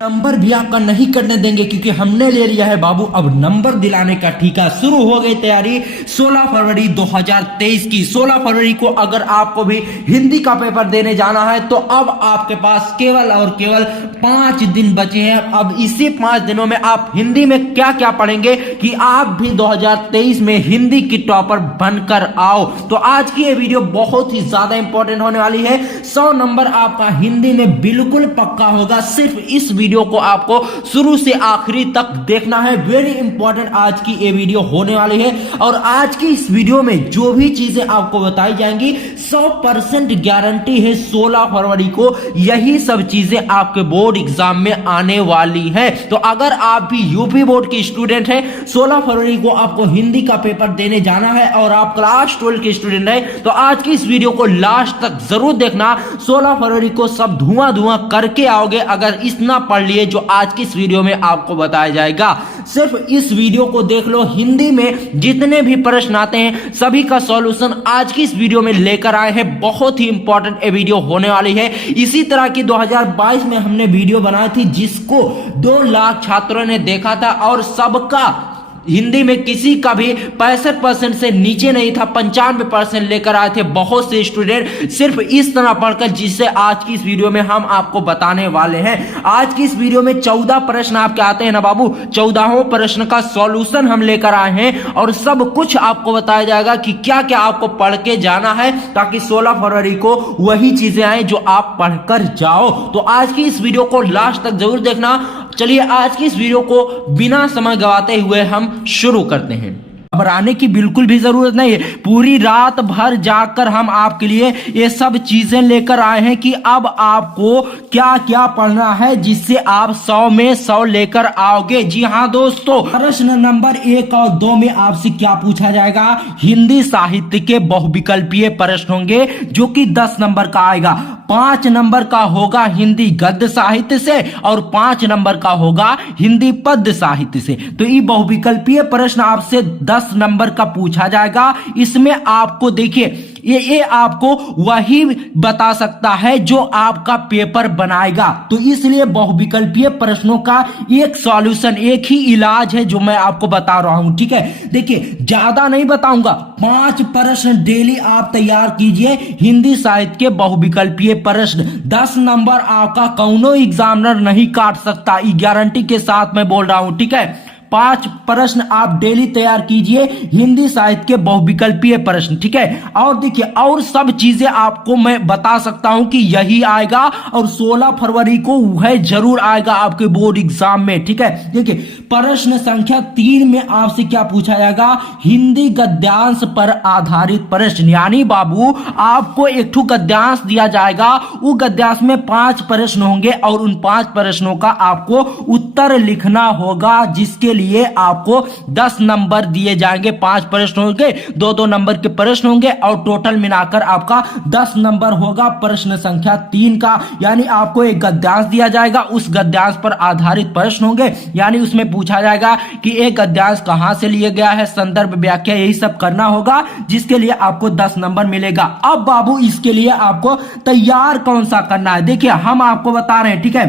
Number भी आपका नहीं करने देंगे क्योंकि हमने ले लिया है बाबू अब नंबर दिलाने का ठेका। शुरू हो गई तैयारी 16 फरवरी 2023 की। 16 फरवरी को अगर आपको भी हिंदी का पेपर देने जाना है तो अब आपके पास केवल और केवल 5 दिन बचे हैं। अब इसी 5 दिनों में आप हिंदी में क्या क्या पढ़ेंगे कि आप भी 2023 में हिंदी की टॉपर बनकर आओ। तो आज की ये वीडियो बहुत ही ज्यादा इंपॉर्टेंट होने वाली है। 100 नंबर आपका हिंदी में बिल्कुल पक्का होगा। सिर्फ इस वीडियो को आपको शुरू से आखिरी तक देखना है। वेरी इंपॉर्टेंट आज की ये वीडियो होने वाली है और आज की इस वीडियो में जो भी चीजें आपको बताई जाएंगी 100% गारंटी है 16 फरवरी को यही सब चीजें आपके बोर्ड एग्जाम में आने वाली है। तो अगर आप भी यूपी बोर्ड के स्टूडेंट हैं, 16 फरवरी को आपको हिंदी का पेपर देने जाना है और आप क्लास 12 के स्टूडेंट हैं तो आज की इस वीडियो को लास्ट तक जरूर देखना। 16 फरवरी को सब धुआं धुआं करके आओगे अगर इतना पढ़ लिए जो आज की इस वीडियो में आपको बताया जाएगा। सिर्फ इस वीडियो को देख लो। हिंदी में जितने भी प्रश्न आते हैं सभी का सॉल्यूशन आज की इस वीडियो में लेकर आए हैं। बहुत ही इंपॉर्टेंट ये वीडियो होने वाली है। इसी तरह की 2022 में हमने वीडियो बनाई थी जिसको 2 लाख छात्रों ने देखा था और सबका हिंदी में किसी का भी 65% से नीचे नहीं था, 95% लेकर आए थे बहुत से स्टूडेंट सिर्फ इस तरह पढ़कर, जिससे आज की इस वीडियो में हम आपको बताने वाले हैं। आज की इस वीडियो में 14 प्रश्न आपके आते हैं ना बाबू, 14वें प्रश्न का सॉल्यूशन हम लेकर आए हैं और सब कुछ आपको बताया जाएगा कि क्या क्या आपको पढ़ के जाना है ताकि 16 फरवरी को वही चीजें आए जो आप पढ़कर जाओ। तो आज की इस वीडियो को लास्ट तक जरूर देखना। चलिए आज की इस वीडियो को बिना समय गवाते हुए हम शुरू करते हैं। घबराने की बिल्कुल भी जरूरत नहीं है। पूरी रात भर जाकर हम आपके लिए ये सब चीजें लेकर आए हैं कि अब आपको क्या क्या पढ़ना है जिससे आप 100 में 100 लेकर आओगे। जी हाँ दोस्तों, प्रश्न नंबर 1 और 2 में आपसे क्या पूछा जाएगा? हिंदी साहित्य के बहुविकल्पीय प्रश्न होंगे जो कि 10 नंबर का आएगा। 5 नंबर का होगा हिंदी गद्य साहित्य से और 5 नंबर का होगा हिंदी पद्य साहित्य से। तो ये बहुविकल्पीय प्रश्न आपसे 10 नंबर का पूछा जाएगा। इसमें आपको देखिए ये आपको वही बता सकता है जो आपका पेपर बनाएगा। तो इसलिए बहुविकल्पीय प्रश्नों का एक सॉल्यूशन, एक ही इलाज है जो मैं आपको बता रहा हूं। ठीक है, देखिए ज्यादा नहीं बताऊंगा। 5 प्रश्न डेली आप तैयार कीजिए। हिंदी साहित्य के बहुविकल्पीय प्रश्न 10 नंबर आपका कौनो एग्जामिनर नहीं काट सकता, ये गारंटी के साथ मैं बोल रहा हूं। ठीक है, 5 प्रश्न आप डेली तैयार कीजिए, हिंदी साहित्य के बहुविकल्पीय प्रश्न। ठीक है, और देखिए और सब चीजें आपको मैं बता सकता हूं कि यही आएगा और 16 फरवरी को वह जरूर आएगा आपके बोर्ड एग्जाम में। ठीक है, देखिए प्रश्न संख्या 3 में आपसे क्या पूछा जाएगा? हिंदी गद्यांश पर आधारित प्रश्न। यानी बाबू आपको एक ठो गद्यांश दिया जाएगा, वो गद्यांश में 5 प्रश्न होंगे और उन 5 प्रश्नों का आपको उत्तर लिखना होगा जिसके लिए आपको 10 नंबर दिए जाएंगे। 5 प्रश्न होंगे, 2-2 नंबर के प्रश्न होंगे और टोटल मिलाकर आपका 10 नंबर होगा प्रश्न संख्या 3 का। यानी आपको एक गद्यांश दिया जाएगा, उस गद्यांश पर आधारित प्रश्न होंगे। यानी उसमें पूछा जाएगा कि एक गद्यांश कहां से लिया गया है, संदर्भ व्याख्या, यही सब करना होगा जिसके लिए आपको 10 नंबर मिलेगा। अब बाबू इसके लिए आपको तैयार कौन सा करना है, देखिए हम आपको बता रहे हैं। ठीक है,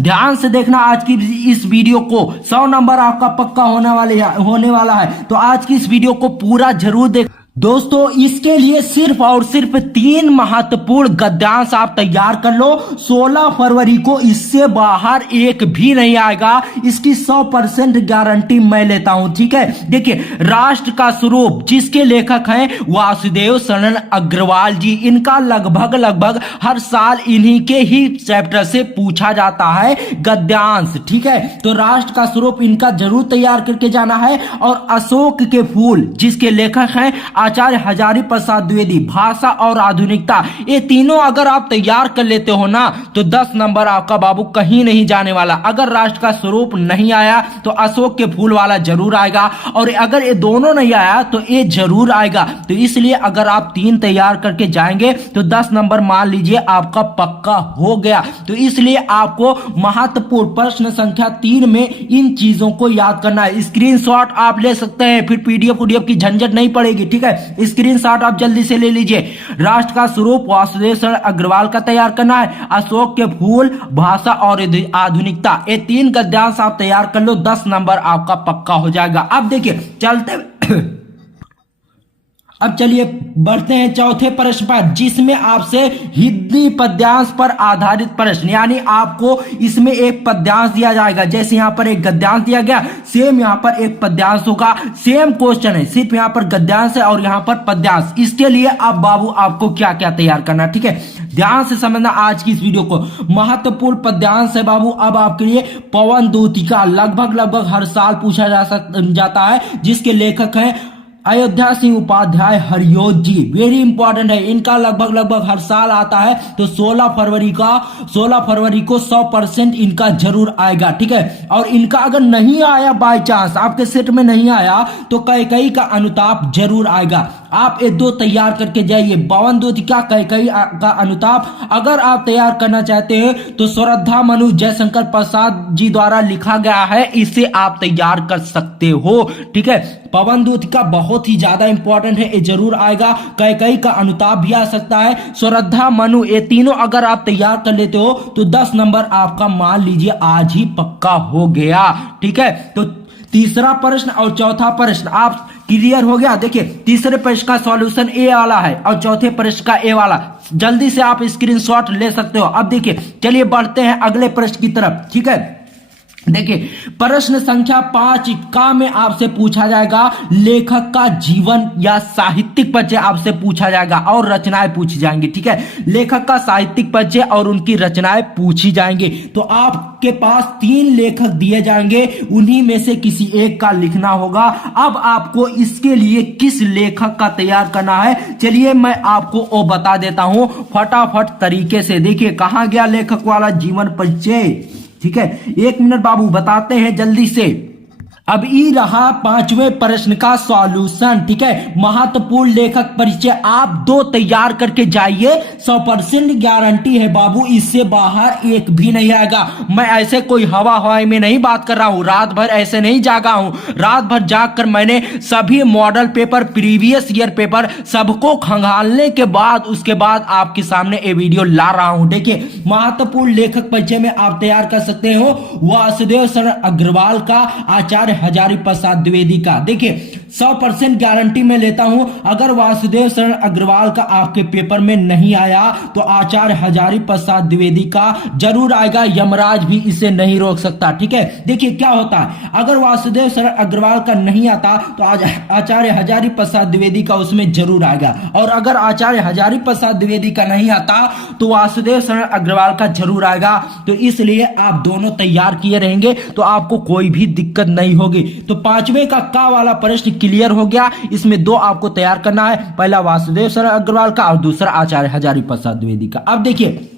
ध्यान से देखना आज की इस वीडियो को। 100 नंबर आपका पक्का होने वाला है तो आज की इस वीडियो को पूरा जरूर देख दोस्तों। इसके लिए सिर्फ और सिर्फ 3 महत्वपूर्ण गद्यांश आप तैयार कर लो। 16 फरवरी को इससे बाहर एक भी नहीं आएगा, इसकी 100% गारंटी मैं लेता हूं। ठीक है, देखिए राष्ट्र का स्वरूप जिसके लेखक हैं वासुदेव शरण अग्रवाल जी, इनका लगभग हर साल इन्हीं के ही चैप्टर से पूछा जाता है गद्यांश। ठीक है, तो राष्ट्र का स्वरूप इनका जरूर तैयार करके जाना है। और अशोक के फूल जिसके लेखक हैं आचार्य हजारी प्रसाद द्विवेदी, भाषा और आधुनिकता, ये तीनों अगर आप तैयार कर लेते हो ना तो 10 नंबर आपका बाबू कहीं नहीं जाने वाला। अगर राष्ट्र का स्वरूप नहीं आया तो अशोक के फूल वाला जरूर आएगा और अगर ये दोनों नहीं आया तो ये जरूर आएगा। तो इसलिए अगर आप 3 तैयार करके जाएंगे तो 10 नंबर मान लीजिए आपका पक्का हो गया। तो इसलिए आपको महत्वपूर्ण प्रश्न संख्या 3 में इन चीजों को याद करना है। स्क्रीनशॉट आप ले सकते हैं, फिर पीडीएफ की झंझट नहीं पड़ेगी। ठीक है, है। स्क्रीनशॉट आप जल्दी से ले लीजिए। राष्ट्र का स्वरूप वासुदेव शरण अग्रवाल का तैयार करना है। अशोक के फूल, भाषा और आधुनिकता, ये 3 गद्यांश आप तैयार कर लो, 10 नंबर आपका पक्का हो जाएगा। अब देखिए चलते अब चलिए बढ़ते हैं चौथे प्रश्न पर, जिसमें आपसे हिंदी पद्यांश पर आधारित प्रश्न, यानी आपको इसमें एक पद्यांश दिया जाएगा। जैसे यहां पर एक गद्यांश दिया गया, सेम यहां पर एक पद्यांश होगा। सेम क्वेश्चन है, सिर्फ यहां पर गद्यांश है और यहां पर पद्यांश। इसके लिए अब बाबू आपको क्या क्या तैयार करना, ठीक है, ध्यान से समझना आज की इस वीडियो को। महत्वपूर्ण पद्यांश है बाबू अब आपके लिए पवन दूतिका, लगभग हर साल पूछा जाता है, जिसके लेखक हैं अयोध्या सिंह उपाध्याय हरियोत जी। वेरी इंपॉर्टेंट है, इनका लगभग हर साल आता है। तो 16 फरवरी को 100% इनका जरूर आएगा, ठीक है। और इनका अगर नहीं आया, बाय चांस आपके सेट में नहीं आया, तो कैकई का अनुताप जरूर आएगा। आप ये 2 तैयार करके जाइए, पवन दूतिका, कैकई का अनुताप। अगर आप तैयार करना चाहते हैं तो श्रद्धा मनु जयशंकर प्रसाद जी द्वारा लिखा गया है, इसे आप तैयार कर सकते हो, ठीक है। पवन दूतिका बहुत ही ज्यादा इंपॉर्टेंट है, ये जरूर आएगा। कैकई का अनुताप भी आ सकता है, श्रद्धा मनु, ये तीनों अगर आप तैयार कर लेते हो तो 10 नंबर आपका मान लीजिए आज ही पक्का हो गया, ठीक है। तो तीसरा प्रश्न और चौथा प्रश्न आप क्लियर हो गया। देखिए तीसरे प्रश्न का सॉल्यूशन ए वाला है और चौथे प्रश्न का ए वाला, जल्दी से आप स्क्रीनशॉट ले सकते हो। अब देखिए चलिए बढ़ते हैं अगले प्रश्न की तरफ, ठीक है। देखिए प्रश्न संख्या 5 का में आपसे पूछा जाएगा लेखक का जीवन या साहित्यिक परिचय आपसे पूछा जाएगा और रचनाएं पूछी जाएंगी, ठीक है। लेखक का साहित्यिक परिचय और उनकी रचनाएं पूछी जाएंगी। तो आपके पास 3 लेखक दिए जाएंगे, उन्हीं में से किसी एक का लिखना होगा। अब आपको इसके लिए किस लेखक का तैयार करना है, चलिए मैं आपको वो बता देता हूं फटाफट तरीके से। देखिए कहां गया लेखक वाला जीवन परिचय, ठीक है। 1 मिनट बाबू बताते हैं जल्दी से। अब ई रहा 5वें प्रश्न का सॉल्यूशन, ठीक है। महत्वपूर्ण लेखक परिचय आप 2 तैयार करके जाइए, 100% गारंटी है बाबू, इससे बाहर एक भी नहीं आएगा। मैं ऐसे कोई हवाई में नहीं बात कर रहा हूं, रात भर ऐसे नहीं जागा हूं। रात भर जाग कर मैंने सभी model paper, previous year paper सबको खंगालने के बाद उसके बाद आपके सामने ये वीडियो ला रहा हूं। देखिए महत्वपूर्ण लेखक परिचय में आप तैयार कर सकते हो वासुदेव शरण अग्रवाल का, आचार्य हजारी प्रसाद द्विवेदी का। देखिए 100% गारंटी में लेता हूं, अगर वासुदेव शरण अग्रवाल का आपके पेपर में नहीं आया तो आचार्य हजारी प्रसाद द्विवेदी का जरूर आएगा। यमराज भी इसे नहीं रोक सकता, ठीक है। देखिए क्या होता है, अगर वासुदेव शरण अग्रवाल का नहीं आता तो आज आचार्य हजारी प्रसाद द्विवेदी का उसमें जरूर आएगा, और अगर आचार्य हजारी प्रसाद द्विवेदी का नहीं आता तो वासुदेव शरण अग्रवाल का जरूर आएगा। तो इसलिए आप दोनों तैयार किए रहेंगे तो आपको कोई भी दिक्कत नहीं होगी। तो 5वें का वाला प्रश्न क्लियर हो गया। इसमें 2 आपको तैयार करना है, पहला वासुदेव शरण अग्रवाल का और दूसरा आचार्य हजारी प्रसाद द्विवेदी का। अब देखिए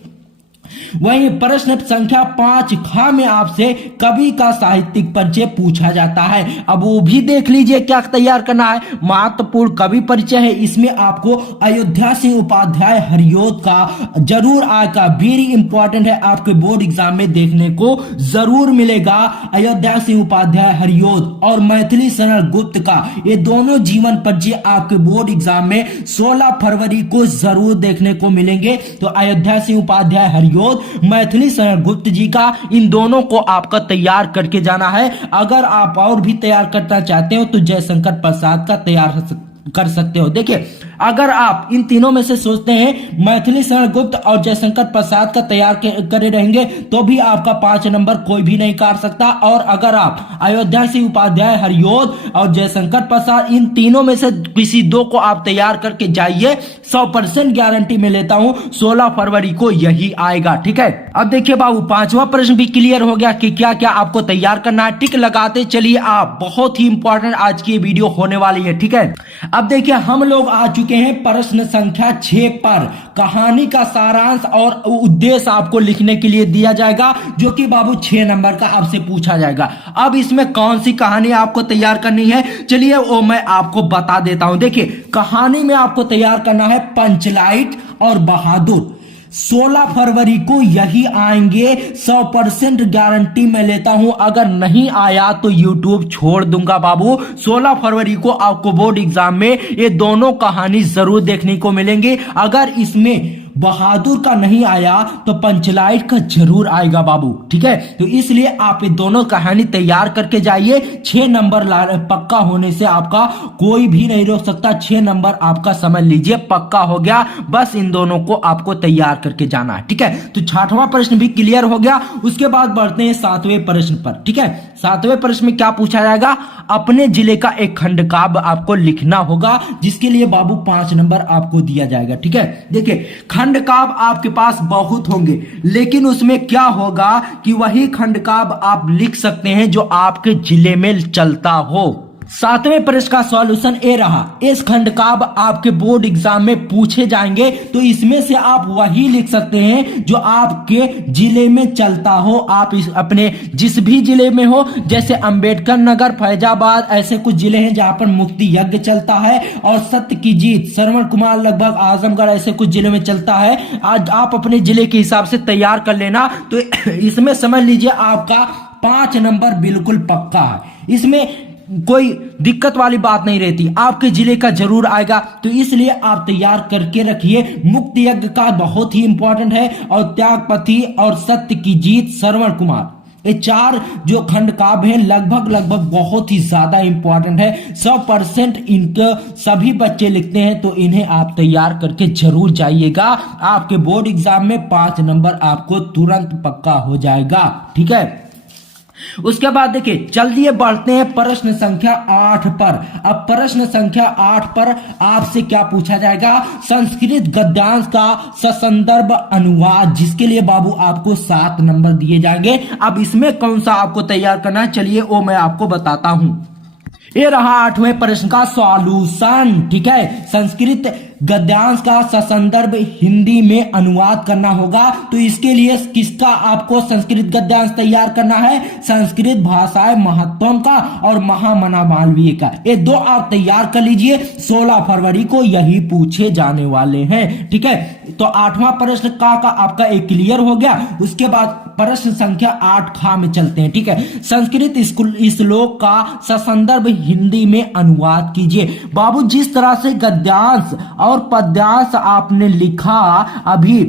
वहीं प्रश्न संख्या 5 खा में आपसे कवि का साहित्यिक परिचय पूछा जाता है। अब वो भी देख लीजिए क्या तैयार करना है। महत्वपूर्ण कवि परिचय है, इसमें आपको अयोध्या सिंह उपाध्याय हरियोत का जरूर आएगा। वेरी इंपॉर्टेंट है, आपके बोर्ड एग्जाम में देखने को जरूर मिलेगा। अयोध्या सिंह उपाध्याय हरियोत और मैथिली शरण गुप्त का, ये दोनों जीवन परिचय आपके बोर्ड एग्जाम में 16 फरवरी को जरूर देखने को मिलेंगे। तो अयोध्या सिंह उपाध्याय हरियोत, मैथिली शरण गुप्त जी का, इन दोनों को आपका तैयार करके जाना है। अगर आप और भी तैयार करना चाहते हो तो जयशंकर प्रसाद का तैयार कर सकते हो। देखिए अगर आप इन तीनों में से सोचते हैं मैथिली शरण गुप्त और जयशंकर प्रसाद का तैयार करे रहेंगे तो भी आपका 5 नंबर कोई भी नहीं काट सकता। और अगर आप अयोध्या सिंह उपाध्याय हरियोत और जयशंकर प्रसाद, इन तीनों में से किसी 2 को आप तैयार करके जाइए, 100% गारंटी में लेता हूं 16 फरवरी को यही आएगा, ठीक है। अब देखिए बाबू 5वां प्रश्न भी क्लियर हो गया कि क्या क्या आपको तैयार करना है। टिक लगाते चलिए आप, बहुत ही इंपॉर्टेंट आज की वीडियो होने वाली है, ठीक है। अब देखिए हम लोग आ चुके हैं प्रश्न संख्या 6 पर। कहानी का सारांश और उद्देश्य आपको लिखने के लिए दिया जाएगा, जो कि बाबू 6 नंबर का आपसे पूछा जाएगा। अब इसमें कौन सी कहानी आपको तैयार करनी है, चलिए वो मैं आपको बता देता हूं। देखिए कहानी में आपको तैयार करना है पंचलाइट और बहादुर। 16 फरवरी को यही आएंगे, 100% गारंटी मैं लेता हूं। अगर नहीं आया तो YouTube छोड़ दूंगा बाबू। 16 फरवरी को आपको बोर्ड एग्जाम में ये दोनों कहानी जरूर देखने को मिलेंगे। अगर इसमें बहादुर का नहीं आया तो पंचलाइट का जरूर आएगा बाबू, ठीक है। तो इसलिए आप ये दोनों कहानी तैयार करके जाइए। 6 नंबर पक्का होने से आपका कोई भी नहीं रोक सकता। 6 नंबर आपका समझ लीजिए पक्का हो गया। बस इन दोनों को आपको तैयार करके जाना है, ठीक है। तो 6वां प्रश्न भी क्लियर हो गया। उसके बाद बढ़ते हैं 7वें प्रश्न पर, ठीक है। 7वें प्रश्न में क्या पूछा जाएगा, अपने जिले का एक खंड काव्य आपको लिखना होगा, जिसके लिए बाबू 5 नंबर आपको दिया जाएगा, ठीक है। देखिए खंड काव्य आपके पास बहुत होंगे, लेकिन उसमें क्या होगा कि वही खंड काव्य आप लिख सकते हैं जो आपके जिले में चलता हो। 7वें प्रश्न का सॉल्यूशन ए रहा, इस खंड काव्य आपके बोर्ड एग्जाम में पूछे जाएंगे, तो इसमें से आप वही लिख सकते हैं जो आपके जिले में चलता हो। आप अपने जिस भी जिले में हो, जैसे अंबेडकर नगर, फैजाबाद, ऐसे कुछ जिले हैं जहां पर मुक्ति यज्ञ चलता है, और सत्य की जीत, श्रवण कुमार लगभग आजमगढ़, ऐसे कुछ जिलों में चलता है। आज आप अपने जिले के हिसाब से तैयार कर लेना। तो इसमें समझ लीजिए आपका 5 नंबर बिल्कुल पक्का है। इसमें कोई दिक्कत वाली बात नहीं रहती, आपके जिले का जरूर आएगा। तो इसलिए आप तैयार करके रखिए। मुक्त यज्ञ का बहुत ही इंपॉर्टेंट है, और त्यागपति और सत्य की जीत, श्रवण कुमार, ये 4 जो खंड काव्य हैं लगभग बहुत ही ज्यादा इंपॉर्टेंट है। 100% इनके सभी बच्चे लिखते हैं, तो इन्हें आप तैयार करके जरूर जाइएगा। आपके बोर्ड एग्जाम में 5 नंबर आपको तुरंत पक्का हो जाएगा, ठीक है। उसके बाद देखिए जल्दी बढ़ते हैं प्रश्न संख्या 8 पर। अब प्रश्न संख्या 8 पर आपसे क्या पूछा जाएगा, संस्कृत गद्यांश का ससंदर्भ अनुवाद, जिसके लिए बाबू आपको 7 नंबर दिए जाएंगे। अब इसमें कौन सा आपको तैयार करना है, चलिए वो मैं आपको बताता हूं। ये रहा 8वें प्रश्न का सॉल्यूशन, ठीक है। संस्कृत गद्यांश का ससंदर्भ हिंदी में अनुवाद करना होगा। तो इसके लिए किसका आपको संस्कृत गद्यांश तैयार करना है, संस्कृत भाषाएं महत्वम का और महामना मालवीय का। ये 2 आप तैयार कर लीजिए, 16 फरवरी को यही पूछे जाने वाले हैं, ठीक है। तो 8वां प्रश्न का आपका एक क्लियर हो गया। उसके बाद प्रश्न संख्या 8 खा में चलते हैं, ठीक है। संस्कृत श्लोक का ससंदर्भ हिंदी में अनुवाद कीजिए। बाबू जिस तरह से गद्यांश और पद्यांश आपने लिखा अभी,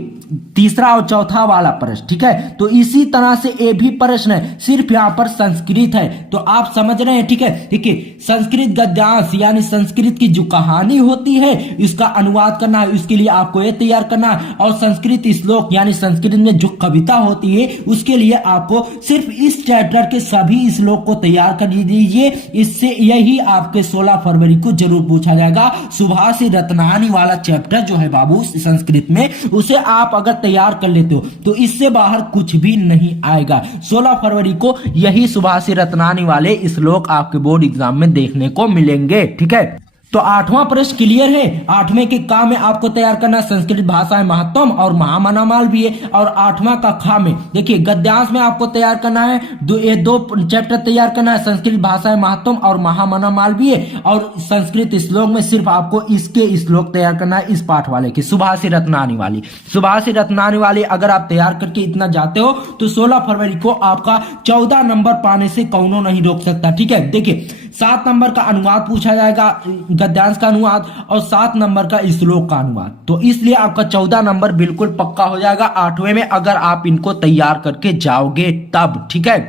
तीसरा और चौथा वाला प्रश्न, ठीक है, तो इसी तरह से ये भी प्रश्न है, सिर्फ यहां पर संस्कृत है। तो आप समझ रहे हैं, ठीक है। देखिए संस्कृत गद्यांश यानी संस्कृत की जो कहानी होती है इसका अनुवाद करना है, उसके लिए आपको ये तैयार करना है। और संस्कृत श्लोक यानी संस्कृत में जो कविता होती है उसके लिए आपको सिर्फ इस चैप्टर के सभी श्लोक को तैयार कर दीजिए। इससे यही आपके 16 फरवरी को जरूर पूछा जाएगा। सुभाषी रत्नानी वाला चैप्टर जो है बाबू संस्कृत में, उसे आप अगर तैयार कर लेते हो तो इससे बाहर कुछ भी नहीं आएगा। 16 फरवरी को यही सुभाषी रत्नानी वाले श्लोक आपके बोर्ड एग्जाम में देखने को मिलेंगे, ठीक है। तो 8वां प्रश्न क्लियर है। 8वें के का में आपको तैयार करना संस्कृत भाषाएं महत्वम और महामना मालवीय, और 8वां का खा में देखिए गद्यांश में आपको तैयार करना है, ये 2 चैप्टर तैयार करना है, संस्कृत भाषाएं महत्वम और महामना मालवीय। और संस्कृत श्लोक में सिर्फ आपको इसके श्लोक तैयार करना है, इस पाठ वाले की, सुभाषी रत्नानी वाली। सुभाषी रत्नानी वाली अगर आप तैयार करके इतना जाते हो तो 16 फरवरी को आपका 14 नंबर पाने से कौनो नहीं रोक सकता, ठीक है। देखिए 7 नंबर का अनुवाद पूछा जाएगा, गद्यांश का अनुवाद, और 7 नंबर का श्लोक का अनुवाद। तो इसलिए आपका 14 नंबर बिल्कुल पक्का हो जाएगा 8वें में, अगर आप इनको तैयार करके जाओगे तब, ठीक है।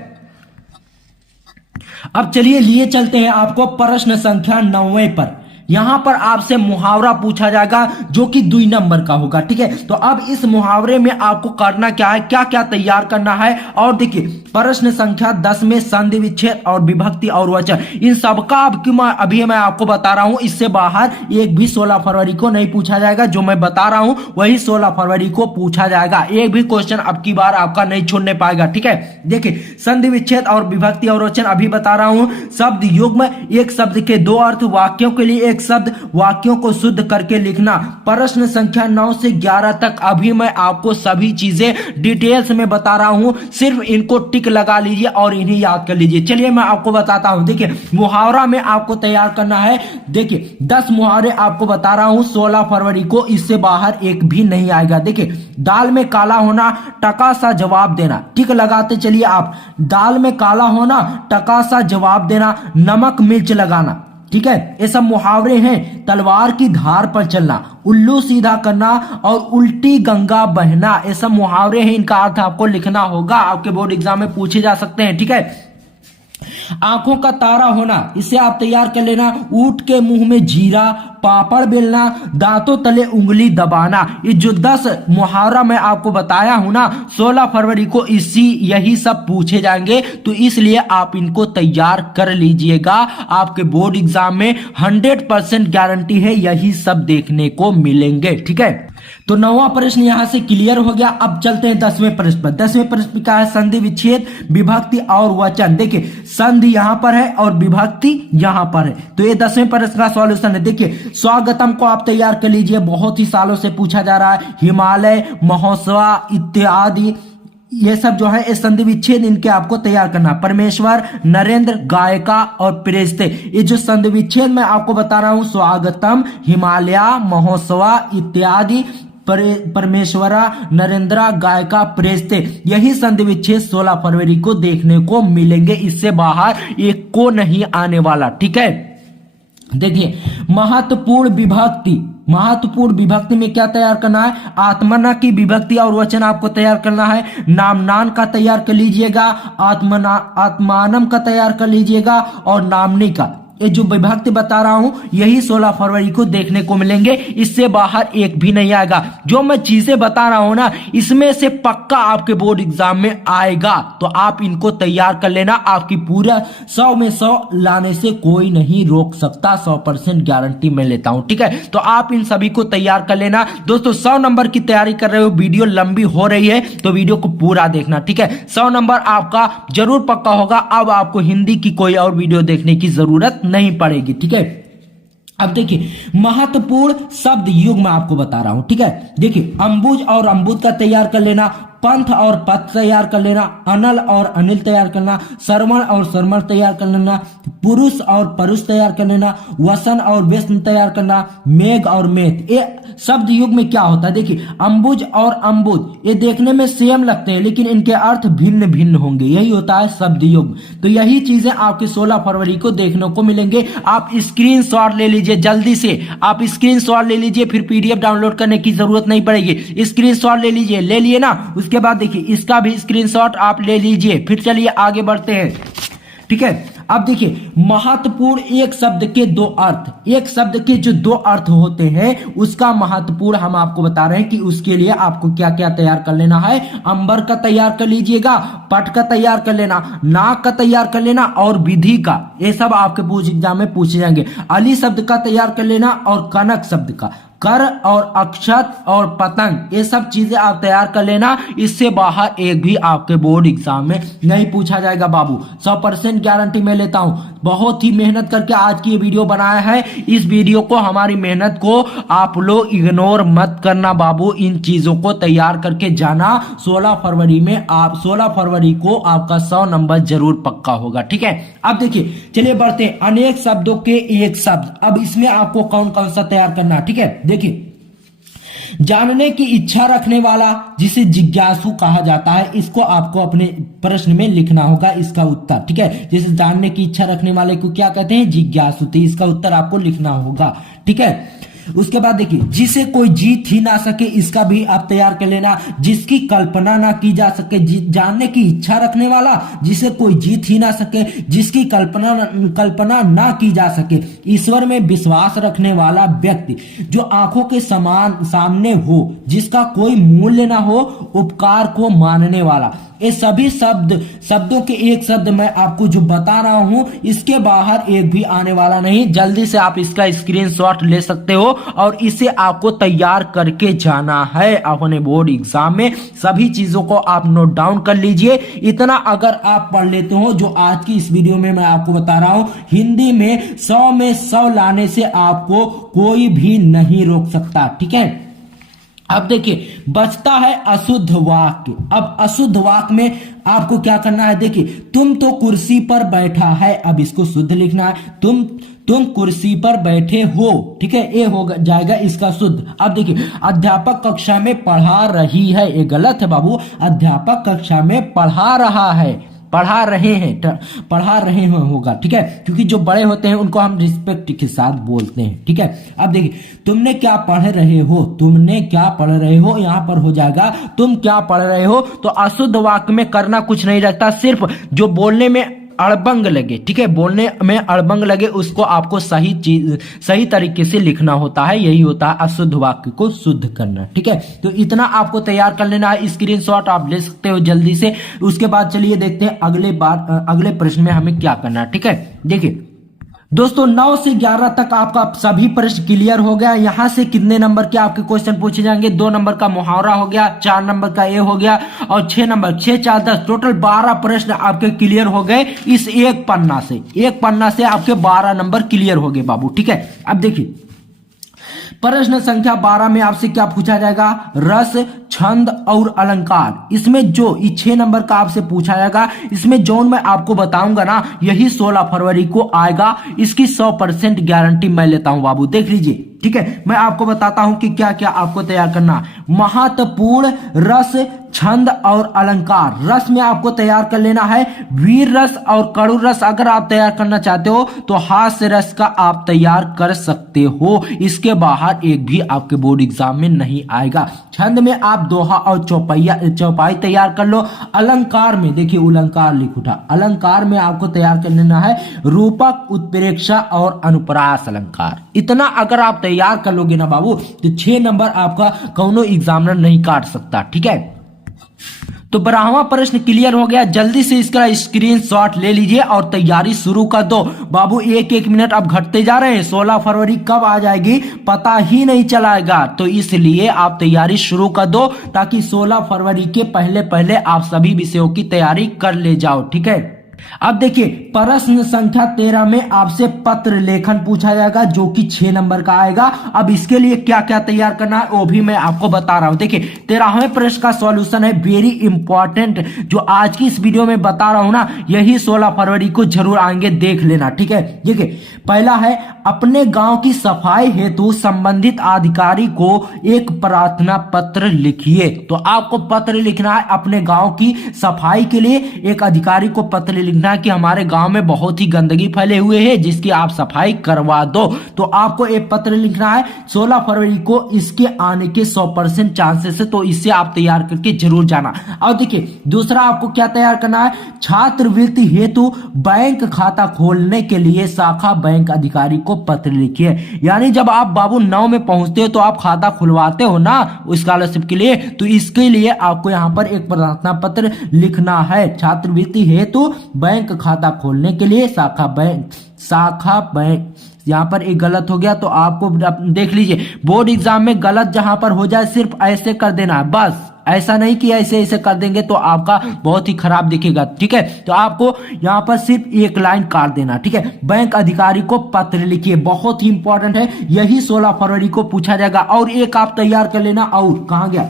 अब चलिए लिए चलते हैं आपको प्रश्न संख्या 9 पर। यहां पर आपसे मुहावरा पूछा जाएगा जो कि 2 नंबर का होगा, ठीक है। तो अब इस मुहावरे में आपको करना क्या है, क्या क्या तैयार करना है। और देखिए प्रश्न संख्या 10 में संधि विच्छेद और विभक्ति और वचन, इन सबका अभी मैं आपको बता रहा हूं। इससे बाहर एक भी 16 फरवरी को नहीं पूछा जाएगा। जो मैं बता रहा हूं वही 16 फरवरी को पूछा जाएगा। एक भी क्वेश्चन अब की बार आपका नहीं छोड़ने पाएगा, ठीक है। देखिए संधि विच्छेद और विभक्ति और वचन अभी बता रहा हूं। शब्द युग्म, एक शब्द के 2 अर्थ, वाक्यों के लिए एक एक शब्द वाक्यों को शुद्ध करके लिखना। प्रश्न संख्या 9 से 11 तक अभी मैं आपको सभी चीजें डिटेल्स में बता रहा हूं, सिर्फ इनको टिक लगा लीजिए और इन्हें याद कर लीजिए। चलिए मैं आपको बताता हूं। देखिए मुहावरा में आपको तैयार करना है। देखिए 10 मुहावरे आपको बता रहा हूं 16 फरवरी को, इससे बाहर एक भी नहीं आएगा। देखिए दाल में काला होना, टका सा जवाब देना, टिक लगाते चलिए आप। दाल में काला होना, टका सा जवाब देना, नमक मिर्च लगाना, ठीक है, ये सब मुहावरे हैं। तलवार की धार पर चलना, उल्लू सीधा करना और उल्टी गंगा बहना, ये सब मुहावरे हैं। इनका अर्थ आपको लिखना होगा, आपके बोर्ड एग्जाम में पूछे जा सकते हैं, ठीक है। आंखों का तारा होना, इसे आप तैयार कर लेना। ऊंट के मुंह में जीरा, पापड़ बेलना, दांतों तले उंगली दबाना। ये जो 10 मुहावरा मैं आपको बताया हूं ना 16 फरवरी को, यही सब पूछे जाएंगे, तो इसलिए आप इनको तैयार कर लीजिएगा। आपके बोर्ड एग्जाम में 100% गारंटी है यही सब देखने को मिलेंगे, ठीक है। तो 9वां प्रश्न यहां से क्लियर हो गया। अब चलते हैं 10वें प्रश्न पर। 10वें प्रश्न का है संधि विच्छेद, विभक्ति और वचन। देखिए संधि यहां पर है और विभक्ति यहां पर है, तो ये 10वें प्रश्न का सॉल्यूशन है। देखिए स्वागतम को आप तैयार कर लीजिए, बहुत ही सालों से पूछा जा रहा है। हिमालय, महोत्सव इत्यादि, ये सब जो है संधि विच्छेद इनके आपको तैयार करना। परमेश्वर, नरेंद्र, गायिका और प्रेस्ते, ये जो संधि विच्छेद मैं आपको बता रहा हूं, स्वागतम, हिमालय, महोत्सव इत्यादि, परमेश्वरा, नरेंद्रा, गायिका, प्रेस्ते, यही संधि विच्छेद 16 फरवरी को देखने को मिलेंगे, इससे बाहर एक को नहीं आने वाला, ठीक है। देखिए महत्वपूर्ण विभक्ति, महत्वपूर्ण विभक्ति में क्या तैयार करना है, आत्मना की विभक्ति और वचन आपको तैयार करना है। नामनान का तैयार कर लीजिएगा, आत्मानम का तैयार कर लीजिएगा और नामनी का। ये जो विभक्ति बता रहा हूं यही 16 फरवरी को देखने को मिलेंगे, इससे बाहर एक भी नहीं आएगा। जो मैं चीजें बता रहा हूं ना इसमें से पक्का आपके बोर्ड एग्जाम में आएगा, तो आप इनको तैयार कर लेना। आपकी पूरा 100 में 100 लाने से कोई नहीं रोक सकता, 100% गारंटी मैं लेता हूं, ठीक है। तो आप इन सभी को तैयार कर लेना। दोस्तों 100 नंबर की तैयारी कर रहे हो, वीडियो लंबी हो रही है तो वीडियो को पूरा देखना, ठीक है। 100 नंबर आपका जरूर पक्का होगा। अब आपको हिंदी की कोई और वीडियो देखने की जरूरत नहीं पड़ेगी, ठीक है। अब देखिए महत्वपूर्ण शब्द युग मैं आपको बता रहा हूं, ठीक है। देखिए अंबुज और अम्बुज का तैयार कर लेना, पंथ और पथ तैयार कर लेना, अनल और अनिल तैयार करना, श्रवण और शर्मण तैयार कर लेना, पुरुष और परुष तैयार कर लेना, वसन और व्यसन तैयार करना, मेघ और मेघ। ये शब्द युग में क्या होता है, देखिए अंबुज और अम्बुज ये देखने में सेम लगते हैं लेकिन इनके अर्थ भिन्न भिन्न होंगे, यही होता है शब्द युग। तो यही चीजें आपके 16 फरवरी को देखने को मिलेंगे। आप स्क्रीनशॉट ले लीजिए, जल्दी से आप स्क्रीनशॉट ले लीजिए, फिर पीडीएफ डाउनलोड करने की जरूरत नहीं पड़ेगी। स्क्रीनशॉट ले लीजिए, ले लिए ना, उसके बाद देखिए इसका भी स्क्रीनशॉट आप ले लीजिए। फिर चलिए आगे बढ़ते हैं, ठीक है। अब देखिए महत्वपूर्ण एक शब्द के 2 अर्थ, एक शब्द के जो 2 अर्थ होते हैं उसका महत्वपूर्ण हम आपको बता रहे हैं कि उसके लिए आपको क्या क्या तैयार कर लेना है। अंबर का तैयार कर लीजिएगा, पट का तैयार कर लेना, नाक का तैयार कर लेना और विधि का, ये सब आपके पूछ एग्जाम में पूछे जाएंगे। अली शब्द का तैयार कर लेना और कनक शब्द का, कर और अक्षत और पतंग, ये सब चीजें आप तैयार कर लेना। इससे बाहर एक भी आपके बोर्ड एग्जाम में नहीं पूछा जाएगा बाबू, 100% गारंटी मैं लेता हूं। बहुत ही मेहनत करके आज की ये वीडियो बनाया है। इस वीडियो को, हमारी मेहनत को आप लोग इग्नोर मत करना बाबू, इन चीजों को तैयार करके जाना। 16 फरवरी में आप 16 फरवरी को आपका 100 नंबर जरूर पक्का होगा, ठीक है। अब देखिए चलिए बढ़ते हैं, अनेक शब्दों के एक शब्द। अब इसमें आपको कौन कौन सा तैयार करना, ठीक है। देखिए जानने की इच्छा रखने वाला, जिसे जिज्ञासु कहा जाता है, इसको आपको अपने प्रश्न में लिखना होगा इसका उत्तर, ठीक है। जैसे जानने की इच्छा रखने वाले को क्या कहते हैं, जिज्ञासु, तो इसका उत्तर आपको लिखना होगा, ठीक है। उसके बाद देखिए जिसे कोई जीत ही ना सके, इसका भी आप तैयार कर लेना। जिसकी कल्पना ना की जा सके, जानने की इच्छा रखने वाला, जिसे कोई जीत ही ना सके, जिसकी कल्पना ना की जा सके, ईश्वर में विश्वास रखने वाला व्यक्ति, जो आंखों के समान सामने हो, जिसका कोई मूल्य ना हो, उपकार को मानने वाला, ये सभी शब्दों के एक शब्द मैं आपको जो बता रहा हूं इसके बाहर एक भी आने वाला नहीं। जल्दी से आप इसका स्क्रीनशॉट ले सकते हो और इसे आपको तैयार करके जाना है अपने बोर्ड एग्जाम में। सभी चीजों को आप नोट डाउन कर लीजिए। इतना अगर आप पढ़ लेते हो जो आज की इस वीडियो में मैं आपको बता रहा हूं, हिंदी में 100 में 100 लाने से आपको कोई भी नहीं रोक सकता। ठीक है, अब देखिए बचता है अशुद्ध वाक्य। अब अशुद्ध वाक्य में आपको क्या करना है, देखिए तुम तो कुर्सी पर बैठा है, अब इसको शुद्ध लिखना है। तुम कुर्सी पर बैठे हो, ठीक है, ये हो जाएगा इसका शुद्ध। अब देखिए अध्यापक कक्षा में पढ़ा रही है, ये गलत है बाबू। अध्यापक कक्षा में पढ़ा रहा है, पढ़ा रहे हैं होगा। ठीक है, क्योंकि जो बड़े होते हैं उनको हम रिस्पेक्ट के साथ बोलते हैं। ठीक है, अब देखिए तुमने क्या पढ़ रहे हो, तुमने क्या पढ़ रहे हो, यहां पर हो जाएगा तुम क्या पढ़ रहे हो। तो अशुद्ध वाक्य में करना कुछ नहीं रहता, सिर्फ जो बोलने में अड़बंग लगे, ठीक है, बोलने में अड़बंग लगे उसको आपको सही तरीके से लिखना होता है। यही होता है अशुद्ध वाक्य को शुद्ध करना। ठीक है, तो इतना आपको तैयार कर लेना है। स्क्रीनशॉट आप ले सकते हो जल्दी से। उसके बाद चलिए देखते हैं अगले प्रश्न में हमें क्या करना है। ठीक है, देखिए दोस्तों 9 से 11 तक आपका सभी प्रश्न क्लियर हो गया। यहां से कितने नंबर के आपके क्वेश्चन पूछे जाएंगे, 2 नंबर का मुहावरा हो गया, 4 नंबर का ये हो गया और 6 नंबर 6 4 10 टोटल 12 प्रश्न आपके क्लियर हो गए इस एक पन्ना से आपके 12 नंबर क्लियर हो गए बाबू। ठीक है, अब देखिए प्रश्न संख्या 12 में आपसे क्या पूछा जाएगा, रस, छंद और अलंकार। इसमें जो 6 नंबर का आपसे पूछा जाएगा, इसमें जो मैं आपको बताऊंगा ना यही 16 फरवरी को आएगा। इसकी 100% गारंटी मैं लेता हूं बाबू, देख लीजिए। ठीक है, मैं आपको बताता हूं कि क्या क्या आपको तैयार करना। महत्वपूर्ण रस, छंद और अलंकार। रस में आपको तैयार कर लेना है वीर रस और कड़ू रस। अगर आप तैयार करना चाहते हो तो हास्य रस का आप तैयार कर सकते हो, इसके बाहर एक भी आपके बोर्ड एग्जाम में नहीं आएगा। छंद में आप दोहा और चौपाई तैयार कर लो। अलंकार में देखिए अलंकार लिख उठा, अलंकार में आपको तैयार कर लेना है रूपक, उत्प्रेक्षा और अनुप्रास अलंकार। इतना अगर आप तैयार कर लोगे ना बाबू तो 6 नंबर आपका कौनो एग्जामिनर नहीं काट सकता। ठीक है, तो 12वां प्रश्न क्लियर हो गया। जल्दी से इसका स्क्रीनशॉट ले लीजिए और तैयारी शुरू कर दो बाबू। एक मिनट अब घटते जा रहे हैं, 16 फरवरी कब आ जाएगी पता ही नहीं चलाएगा। तो इसलिए आप तैयारी शुरू कर दो ताकि 16 फरवरी के पहले आप सभी विषयों की तैयारी कर ले जाओ। ठीक है, अब देखिए प्रश्न संख्या 13 में आपसे पत्र लेखन पूछा जाएगा जो कि 6 नंबर का आएगा। अब इसके लिए क्या क्या तैयार करना है वो भी मैं आपको बता रहा हूं। देखिए 13वें प्रश्न का सॉल्यूशन है वेरी इंपॉर्टेंट, जो आज की इस वीडियो में बता रहा हूं ना यही 16 फरवरी को जरूर आएंगे, देख लेना। ठीक है, देखिए पहला है अपने गांव की सफाई हेतु संबंधित अधिकारी को एक प्रार्थना पत्र लिखिए। तो आपको पत्र लिखना है अपने गांव की सफाई के लिए, एक अधिकारी को पत्र लिखना है कि हमारे गांव में बहुत ही गंदगी फैले हुए है जिसकी आप सफाई करवा दो। तो आपको एक पत्र लिखना है 16 फरवरी को, इसके आने के 100% चांसेस है, तो इससे आप तैयार करके जरूर जाना। और देखिए दूसरा आपको क्या तैयार करना है, छात्रवृत्ति हेतु बैंक खाता खोलने के लिए शाखा बैंक अधिकारी को पत्र लिखिए। यानी जब आप बाबू 9 में पहुंचते हो तो आप खाता खुलवाते हो ना स्कॉलरशिप के लिए, तो इसके लिए आपको यहाँ पर एक प्रार्थना पत्र लिखना है। छात्रवृत्ति हेतु बैंक खाता खोलने के लिए शाखा बैंक। यहाँ पर एक गलत हो गया तो आपको देख लीजिए, बोर्ड एग्जाम में गलत जहां पर हो जाए सिर्फ ऐसे कर देना है बस, ऐसा नहीं कि ऐसे कर देंगे तो आपका बहुत ही खराब दिखेगा। ठीक है, तो आपको यहाँ पर सिर्फ एक लाइन काट देना। ठीक है, बैंक अधिकारी को पत्र लिखिए, बहुत ही इंपॉर्टेंट है, यही 16 फरवरी को पूछा जाएगा। और एक आप तैयार कर लेना, और कहाँ गया,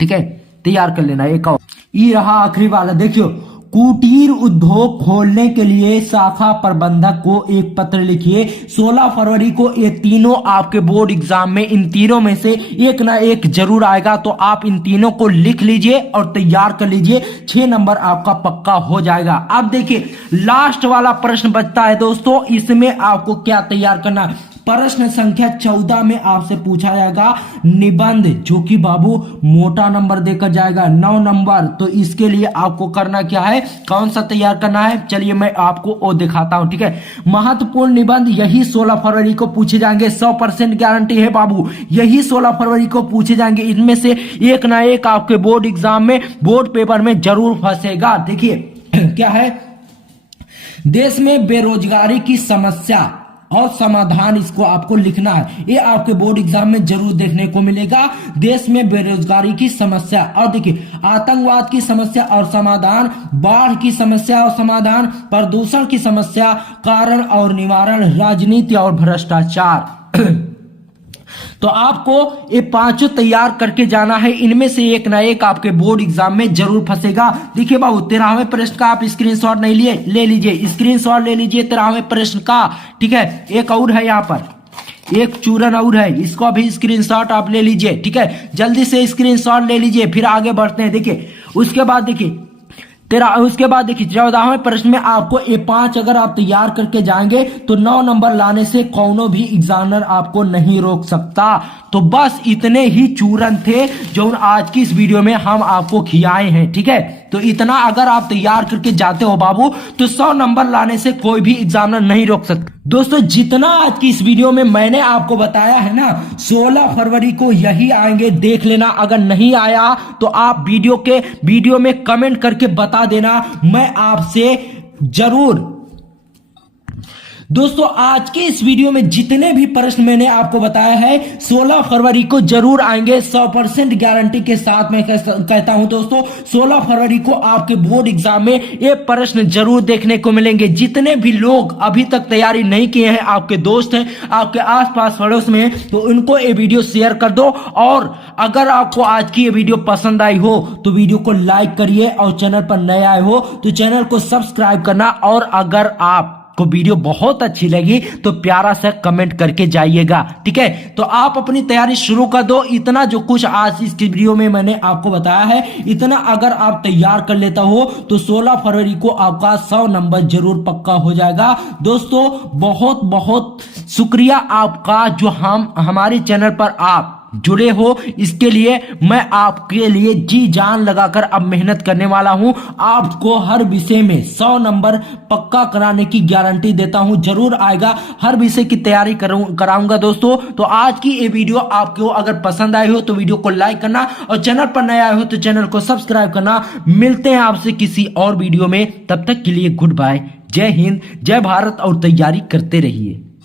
ठीक है तैयार कर लेना एक और, ये रहा आखिरी वाला। देखियो कुटीर उद्योग खोलने के लिए शाखा प्रबंधक को एक पत्र लिखिए। 16 फरवरी को ये तीनों आपके बोर्ड एग्जाम में इन तीनों में से एक ना एक जरूर आएगा, तो आप इन तीनों को लिख लीजिए और तैयार कर लीजिए, 6 नंबर आपका पक्का हो जाएगा। अब देखिए लास्ट वाला प्रश्न बचता है दोस्तों, इसमें आपको क्या तैयार करना, प्रश्न संख्या 14 में आपसे पूछा जाएगा निबंध, जो कि बाबू मोटा नंबर देकर जाएगा 9 नंबर। तो इसके लिए आपको करना क्या है, कौन सा तैयार करना है, चलिए मैं आपको वो दिखाता हूं। ठीक है, महत्वपूर्ण निबंध यही 16 फरवरी को पूछे जाएंगे, 100% गारंटी है बाबू, यही 16 फरवरी को पूछे जाएंगे। इनमें से एक ना एक आपके बोर्ड एग्जाम में, बोर्ड पेपर में जरूर फंसेगा। देखिए क्या है, देश में बेरोजगारी की समस्या और समाधान, इसको आपको लिखना है, ये आपके बोर्ड एग्जाम में जरूर देखने को मिलेगा। देश में बेरोजगारी की समस्या, और देखिए आतंकवाद की समस्या और समाधान, बाढ़ की समस्या और समाधान, प्रदूषण की समस्या, कारण और निवारण, राजनीति और भ्रष्टाचार। तो आपको ये पांचों तैयार करके जाना है, इनमें से एक ना एक आपके बोर्ड एग्जाम में जरूर फंसेगा। देखिए बाबू 13वें प्रश्न का आप स्क्रीनशॉट नहीं लिए, ले लीजिए, स्क्रीनशॉट ले लीजिए 13वें प्रश्न का। ठीक है, एक और है यहाँ पर, एक चूरन और है, इसको भी स्क्रीनशॉट आप ले लीजिए। ठीक है, जल्दी से स्क्रीनशॉट ले लीजिए, फिर आगे बढ़ते हैं। देखिए उसके बाद देखिए 14वें प्रश्न में आपको ये 5 अगर आप तैयार करके जाएंगे तो 9 नंबर लाने से कौनो भी एग्जामिनर आपको नहीं रोक सकता। तो बस इतने ही चूरन थे जो आज की इस वीडियो में हम आपको खिलाए हैं। ठीक है, तो इतना अगर आप तैयार करके जाते हो बाबू तो 100 नंबर लाने से कोई भी एग्जामिनर नहीं रोक सकता। दोस्तों जितना आज की इस वीडियो में मैंने आपको बताया है ना, 16 फरवरी को यही आएंगे, देख लेना। अगर नहीं आया तो आप वीडियो में कमेंट करके बता देना, मैं आपसे जरूर। दोस्तों आज के इस वीडियो में जितने भी प्रश्न मैंने आपको बताया है 16 फरवरी को जरूर आएंगे, 100% गारंटी के साथ मैं कहता हूं दोस्तों, 16 फरवरी को आपके बोर्ड एग्जाम में ये प्रश्न जरूर देखने को मिलेंगे। जितने भी लोग अभी तक तैयारी नहीं किए हैं, आपके दोस्त हैं, आपके आसपास पड़ोस में हैं, तो उनको ये वीडियो शेयर कर दो। और अगर आपको आज की ये वीडियो पसंद आई हो तो वीडियो को लाइक करिए, और चैनल पर नए आए हो तो चैनल को सब्सक्राइब करना। और अगर आप को वीडियो बहुत अच्छी लगी तो प्यारा सा कमेंट करके जाइएगा। ठीक है, तो आप अपनी तैयारी शुरू कर दो। इतना जो कुछ आज इस वीडियो में मैंने आपको बताया है, इतना अगर आप तैयार कर लेता हो तो 16 फरवरी को आपका 100 नंबर जरूर पक्का हो जाएगा। दोस्तों बहुत बहुत शुक्रिया आपका जो हमारे चैनल पर आप जुड़े हो, इसके लिए मैं आपके लिए जी जान लगाकर अब मेहनत करने वाला हूं। आपको हर विषय में 100 नंबर पक्का कराने की गारंटी देता हूं, जरूर आएगा। हर विषय की तैयारी कराऊंगा दोस्तों। तो आज की ये वीडियो आपको अगर पसंद आई हो तो वीडियो को लाइक करना, और चैनल पर नए आए हो तो चैनल को सब्सक्राइब करना। मिलते हैं आपसे किसी और वीडियो में, तब तक के लिए गुड बाय, जय हिंद, जय भारत, और तैयारी करते रहिए।